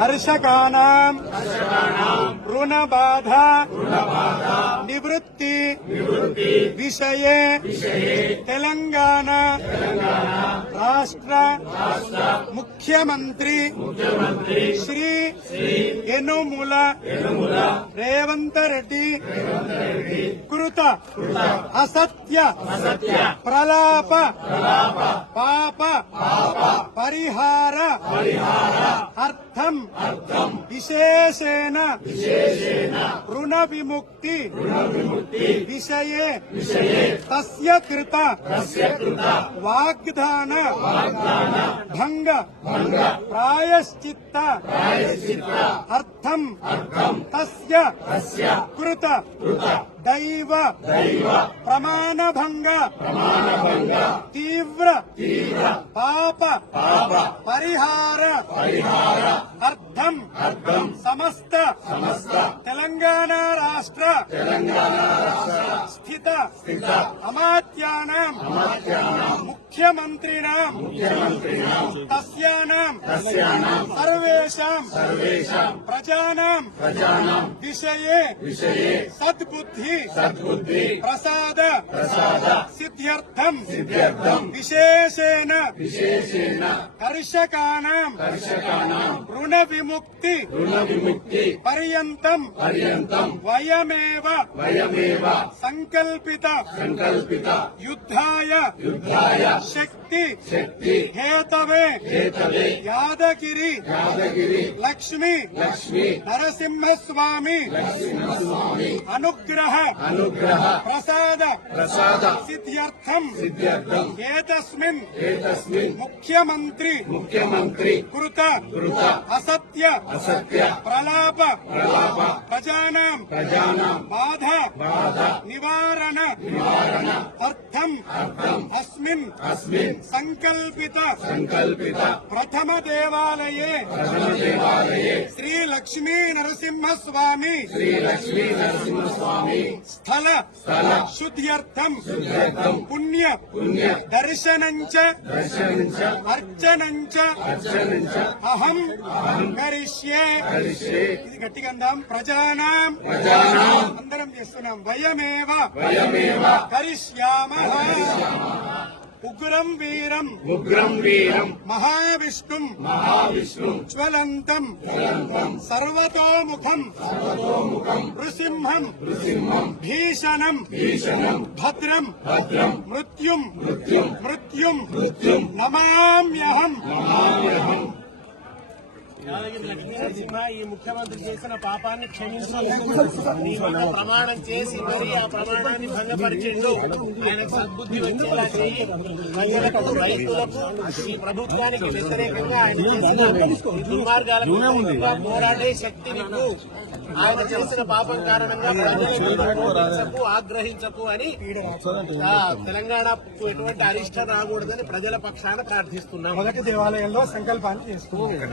హర్షకానాం రుణబాధ నివృత్తి విషయే తెలంగాణ రాష్ట్ర ముఖ్యమంత్రి శ్రీ యనుమల రేవంత్ రెడ్డి కృత అసత్య ప్రలాప పాప పరిహార అర్థం విశేషేణ రుణ విముక్తి విషయే తస్య కృత వాగ్దాన భంగ ప్రాయశ్చిత్త అర్థం తస్య కృత దైవ ప్రమాణభంగ తీవ్ర పాప పరిహార అర్థం సమస్త తెలంగాణ రాష్ట్ర స్థిత అమాత్యానాం ముఖ్యమంత్రిణాం తస్యానాం సర్వేషాం ప్రజానాం విషయే సద్బుద్ధి ప్రసాద సిద్ధ్యర్థం విశేషేణ కర్షకానాం రుణ విముక్తి పర్యంతం వయమేవ సంకల్పిత యుద్ధాయ శక్తి హేతవే యాదగిరి లక్ష్మీ నరసింహస్వామి అనుగ్రహ ప్రసాద సిద్ధ్యర్థం ఏతస్మిన్ ముఖ్యమంత్రి కృత అసత్య ప్రలాప ప్రజానాం బాధ నివారణ అర్థం అస్మిన్ సంకల్పిత ప్రథమ దేవాలయే శ్రీ లక్ష్మీ నరసింహస్వామి స్థల శుద్ధ్యర్థం పుణ్య దర్శనంచ అర్చనంచ అహం కరిష్యే. ఇది గట్టిగా అందాం. ప్రజానాం అందరం చేస్తున్నాం. వయమేవ కరిష్యామః. ఉగ్రం వీరం మహావిష్ణుం జ్వలంతం సర్వతోముఖం నృసింహం భీషణం భద్రం మృత్యుం నమామ్యహం. ఈ ముఖ్యమంత్రి చేసిన పాపాన్ని క్షమించాలని ప్రమాణం చేసి మరి ఆ ప్రమాణాన్ని భంగపరిచిండు. ఆయనకు సద్బుద్ధి వచ్చేలా చేయి. ప్రజలకు రైతులకు ఈ ప్రభుత్వానికి వ్యతిరేకంగా ఆయన దుర్మార్గాలకు పోరాడే శక్తి నీకు. ఆయన చేసిన పాపం కారణంగా ప్రజలకు ఆగ్రహించకు అని తెలంగాణకు ఎటువంటి అరిష్టం రాకూడదని ప్రజల పక్షాన ప్రార్థిస్తున్నాం. మొదటి దేవాలయంలో సంకల్పాన్ని చేసుకున్నాం.